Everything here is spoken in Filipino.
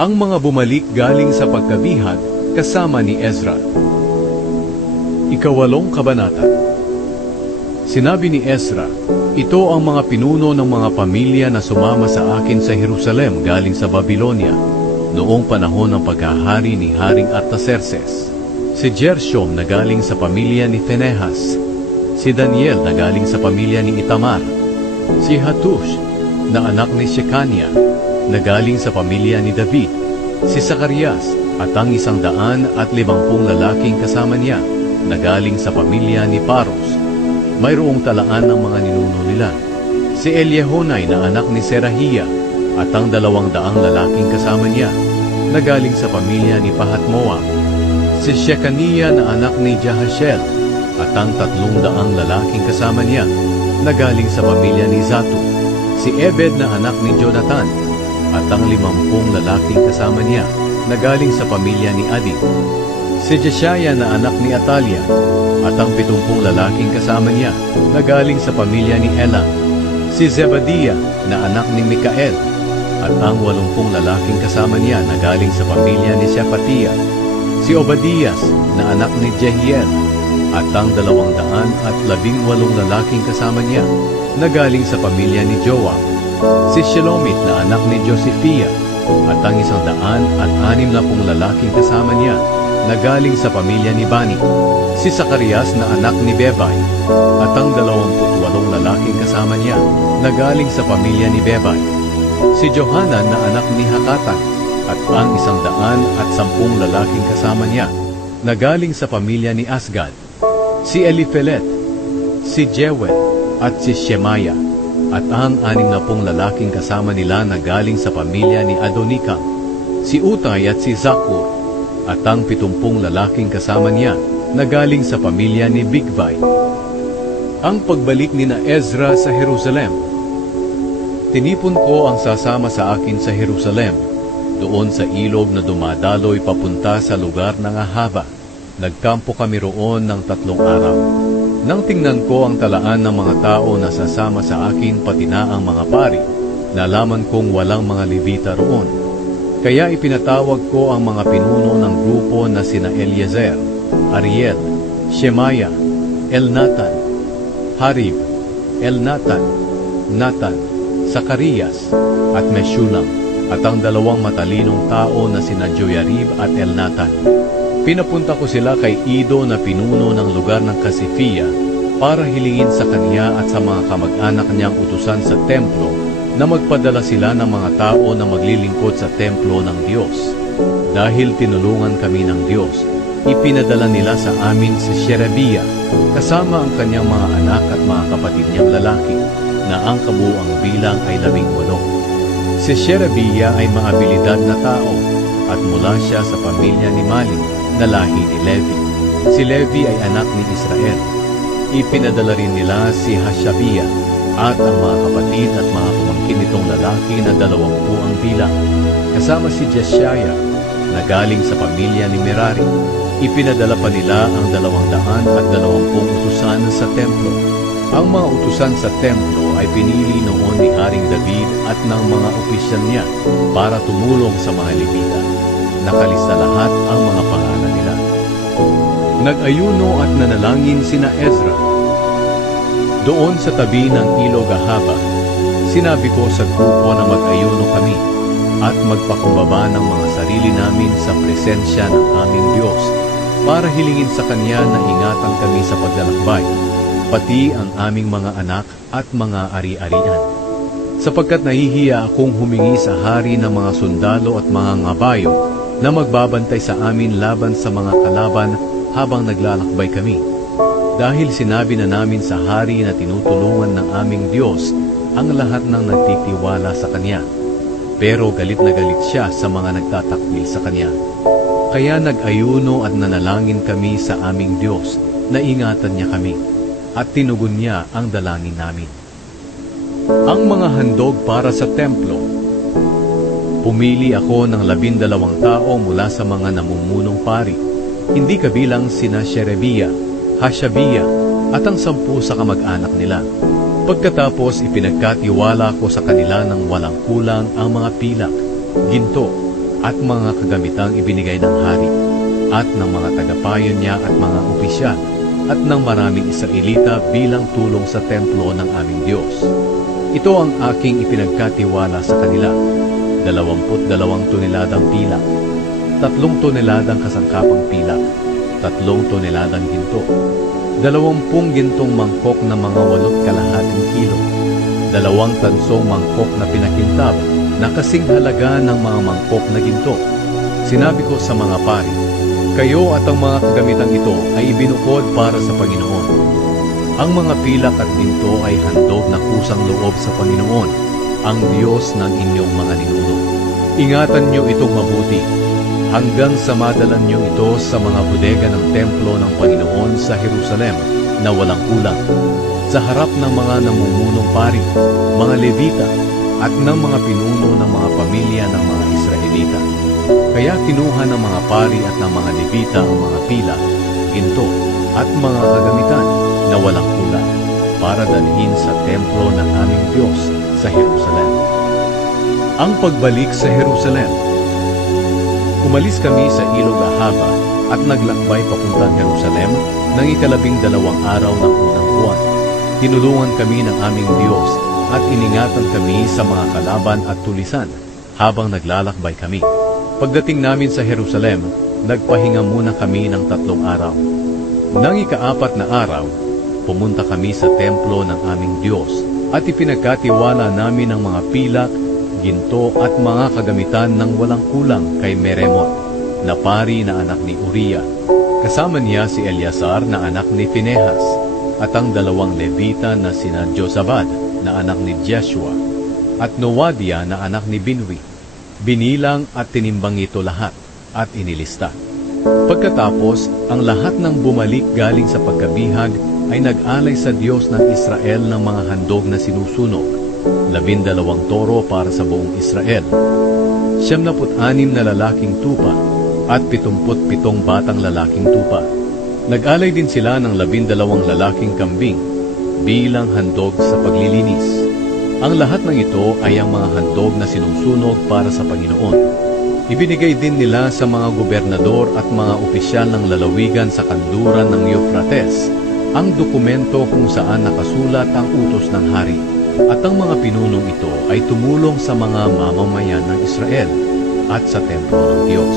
Ang mga bumalik galing sa pagkabihag kasama ni Ezra. Ikawalong kabanata. Sinabi ni Ezra, ito ang mga pinuno ng mga pamilya na sumama sa akin sa Jerusalem galing sa Babylonia noong panahon ng pagkahari ni Haring Artaxerxes. Si Gershom na galing sa pamilya ni Phinehas, si Daniel na galing sa pamilya ni Itamar, si Hatush na anak ni Shekania na galing sa pamilya ni David, si Zacarias at ang 150 lalaking kasama niya na galing sa pamilya ni Paros. Mayroong talaan ng mga ninuno nila. Si Eliehonai na anak ni Serahia at ang 200 lalaking kasama niya na galing sa pamilya ni Pahat-Moab. Si Shekania na anak ni Jahashel at ang 300 lalaking kasama niya na galing sa pamilya ni Zatu. Si Ebed na anak ni Jonathan at ang 50 lalaking kasama niya na galing sa pamilya ni Adi. Si Jeshaya na anak ni Atalia at ang 70 lalaking kasama niya na galing sa pamilya ni Elam. Si Zebadiah na anak ni Mikael at ang 80 lalaking kasama niya na galing sa pamilya ni Shephatiah. Si Obadias na anak ni Jehiel at ang 218 lalaking kasama niya na galing sa pamilya ni Joab. Si Shelomit na anak ni Josephiah at ang 160 lalaking kasama niya na galing sa pamilya ni Bani. Si Zacarias na anak ni Bebay at ang 28 lalaking kasama niya na galing sa pamilya ni Bebay. Si Johanan na anak ni Hakatan at ang 110 lalaking kasama niya na galing sa pamilya ni Asgad. Si Eliphelet, si Jewel at si Shemaya at ang 60 lalaking kasama nila na galing sa pamilya ni Adonikam. Si Utay at si Zakur at ang 70 lalaking kasama niya na galing sa pamilya ni Bigvai. Ang pagbalik ni na Ezra sa Jerusalem. Tinipon ko ang sasama sa akin sa Jerusalem, doon sa ilog na dumadaloy papunta sa lugar ng Ahava. Nagkampo kami roon ng 3 araw. Nang tingnan ko ang talaan ng mga tao na sasama sa akin pati na ang mga pari, nalaman kong walang mga Levita roon. Kaya ipinatawag ko ang mga pinuno ng grupo na sina Eliezer, Ariel, Shemaya, Elnatan, Harib, Elnatan, Natan, Zacarias, at Meshulam, at ang 2 matalinong tao na sina Joyarib at Elnatan. Pinapunta ko sila kay Ido na pinuno ng lugar ng Kasifia para hilingin sa kanya at sa mga kamag-anak niyang utusan sa templo na magpadala sila ng mga tao na maglilingkod sa templo ng Diyos. Dahil tinulungan kami ng Diyos, ipinadala nila sa amin si Sherebiah kasama ang kanyang mga anak at mga kapatid niyang lalaki na ang kabuuang bilang ay 18. Si Sherebiah ay maabilidad na tao at mula siya sa pamilya ni Mali na lahi ni Levi. Si Levi ay anak ni Israel. Ipinadala rin nila si Hashabiah at ang mga kapatid at mga pamangkin nitong lalaki na 20 ang bilang, kasama si Jeshaya na galing sa pamilya ni Merari. Ipinadala pa nila ang 220 utusan sa templo. Ang mga utusan sa templo ay pinili noon ni Haring David at ng mga opisyal niya para tumulong sa mga Levita. Nakalista lahat ang mga pangalan nila. Nag-ayuno at nanalangin sina Ezra. Doon sa tabi ng ilog Ahava, sinabi ko sa grupo na mag-ayuno kami at magpakumbaba ng mga sarili namin sa presensya ng aming Diyos para hilingin sa Kanya na ingatan kami sa paglalakbay, pati ang aming mga anak at mga ari-arian. Sapagkat nahihiya akong humingi sa hari ng mga sundalo at mga ngabayo na magbabantay sa amin laban sa mga kalaban habang naglalakbay kami. Dahil sinabi na namin sa hari na tinutulungan ng aming Diyos ang lahat ng nagtitiwala sa Kanya. Pero galit na galit siya sa mga nagtatakwil sa Kanya. Kaya nag-ayuno at nanalangin kami sa aming Diyos na ingatan niya kami at tinugon niya ang dalangin namin. Ang mga handog para sa templo. Pumili ako ng 12 tao mula sa mga namumunong pari, hindi kabilang sina Sherebiah, Hashabiah, at ang 10 sa kamag-anak nila. Pagkatapos ipinagkatiwala ko sa kanila ng walang kulang ang mga pilak, ginto, at mga kagamitang ibinigay ng hari, at ng mga tagapayo niya at mga opisyal, at ng maraming Israelita bilang tulong sa templo ng aming Diyos. Ito ang aking ipinagkatiwala sa kanila, 22 toneladang pilak, 3 toneladang kasangkapang pilak, 3 toneladang ginto, 20 gintong mangkok na mga 8 kilo, 2 tansong mangkok na pinakintab na kasing halaga ng mga mangkok na ginto. Sinabi ko sa mga pari, kayo at ang mga kagamitang ito ay ibinukod para sa Panginoon. Ang mga pilak at ginto ay handog na kusang loob sa Panginoon, ang Diyos ng inyong mga ninuno. Ingatan niyo itong mabuti, hanggang sa madalan niyo ito sa mga bodega ng templo ng Panginoon sa Jerusalem na walang kulang, sa harap ng mga namumunong pari, mga Levita, at ng mga pinuno ng mga pamilya ng mga Israelita. Kaya kinuha ng mga pari at ng mga Levita ang mga pila, ginto, at mga kagamitan na walang kulang para dalhin sa templo ng aming Diyos sa Jerusalem. Ang pagbalik sa Jerusalem. Umalis kami sa Ilog Ahaba at naglakbay papuntang Jerusalem ng 12 araw ng unang buwan. Tinulungan kami ng aming Diyos at iningatan kami sa mga kalaban at tulisan habang naglalakbay kami. Pagdating namin sa Jerusalem, nagpahinga muna kami ng 3 araw. Nang ika-4 na araw, pumunta kami sa templo ng aming Diyos at ipinagkatiwala namin ang mga pilak, ginto at mga kagamitan ng walang kulang kay Meremot, na pari na anak ni Uriah. Kasama niya si Eleazar na anak ni Phinehas at ang 2 Levita na sina Jozabad na anak ni Jeshua at Noadia na anak ni Binwi. Binilang at tinimbang ito lahat at inilista. Pagkatapos, ang lahat ng bumalik galing sa pagkabihag ay nag-alay sa Diyos ng Israel ng mga handog na sinusunog, 12 toro para sa buong Israel, 76 na lalaking tupa, at 77 batang lalaking tupa. Nag-alay din sila ng 12 lalaking kambing, bilang handog sa paglilinis. Ang lahat ng ito ay ang mga handog na sinusunog para sa Panginoon. Ibinigay din nila sa mga gobernador at mga opisyal ng lalawigan sa kanluran ng Euphrates ang dokumento kung saan nakasulat ang utos ng hari. At ang mga pinunong ito ay tumulong sa mga mamamayan ng Israel at sa templo ng Diyos.